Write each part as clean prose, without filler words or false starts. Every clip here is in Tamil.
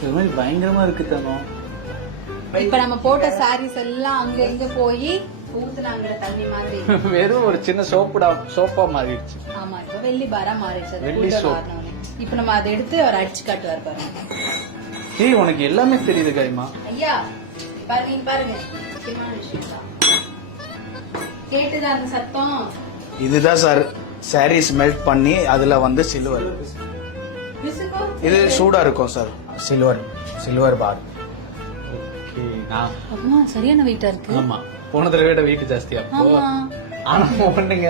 இது மாதிரி பயங்கரமா இருக்கு தனம். இப்ப நம்ம போட்ட சாரீஸ் எல்லாம் அங்க இங்க போய் ஊத்துனாங்கல தண்ணி மாதிரி. வெறும் ஒரு சின்ன சோப்பா மாறிடுச்சு. ஆமா, இப்ப வெள்ளி பாரா மாறிடுச்சு. வெள்ளி சோப். இப்ப நம்ம அதை எடுத்து அவர் அடிச்சு காட்டுவார் பாருங்க. ஏய், உனக்கு எல்லாமே தெரியுது கைமா. ஐயா பாருங்க, பாருங்க, முக்கியமான விஷயம் தான். கேட்டுதா அந்த சத்தம்? இதுதான் சார் சாரீஸ் மெல்ட் பண்ணி அதுல வந்து சில்வர். இது சூடா இருக்கும் சார். சில்வர் பார். அம்மா சரியான வெயிட்டா இருக்கு. ஆமா, போன தடவை விட வெயிட் ஜாஸ்தி. அப்போ ஆனா ஒண்ணுங்க,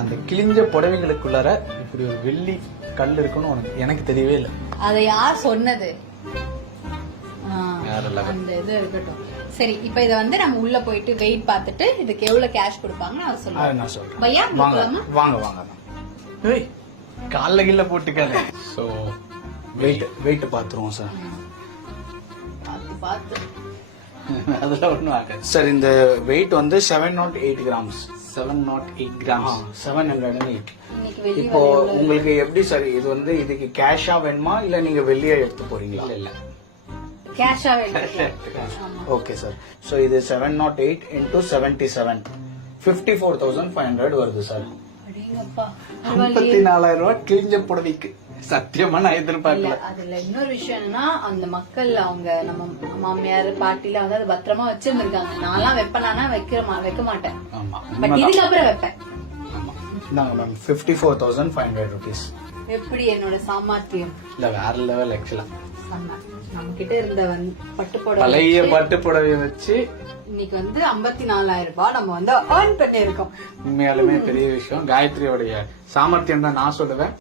அந்த கிழிஞ்ச புடவைங்களுக்குள்ளார இப்படி ஒரு வெள்ளி கல் இருக்குன்னு எனக்கு தெரியவே இல்லை. அதை யார் சொன்னது? அந்த இது இருக்கட்டும். சரி, இப்ப இத வந்து நம்ம உள்ள போயிட்டு வெயிட் பார்த்துட்டு இதுக்கு எவ்வளவு கேஷ் கொடுப்பாங்க நான் சொல்றேன். பையா வாங்க வாங்க. ஏய், கால்ல கீழ போட்டுக்காத. சோ வெயிட் பாத்துருவோம் சார். பார்த்து அதெல்லாம் ஒண்ணும் ஆகாது சார். இந்த வெயிட் வந்து 708 கிராம்ஸ். 708 கிராம்ஸ். 708. இப்போ உங்களுக்கு எப்படி சார் இது வந்து இதுக்கு கேஷா வேணுமா இல்ல நீங்க வெள்ளியா எடுத்து போறீங்களா? இல்ல கேஷா வேணும். Okay sir. சோ இது 708 into 77 54,500 வருது சார். 54,000 ரூபாய் கிழிஞ்ச புடவைக்கு. சத்தியமா நான் எதிர்பார்க்கல. அதுல இன்னொரு விஷயம் என்னன்னா, அந்த மக்கள் அவங்க நம்ம மாமியார் பாட்டில வந்து அது பத்திரமா வச்சிருந்திருக்காங்க. நான்லாம் வைப்பேனா வைக்க மாட்டேன். பட் இதுக்கப்புறம் வைப்பேன். இந்தாங்க மேம் 54,500 rupees. எப்படி என்னோட சாமர்த்தியம்? இல்ல வேற லெவல் ஆக்சுவலா. நம்ம கிட்ட இருந்த பட்டுப்புடவை, பழைய பட்டுப்புடவை வச்சு இன்னைக்கு வந்து 54,000 ரூபாய் நம்ம வந்து ஏர்ன் பண்ணிருக்கோம். உண்மையாலுமே பெரிய விஷயம். காயத்ரியோடைய சாமர்த்தியம் தான் நான் சொல்லுவேன்.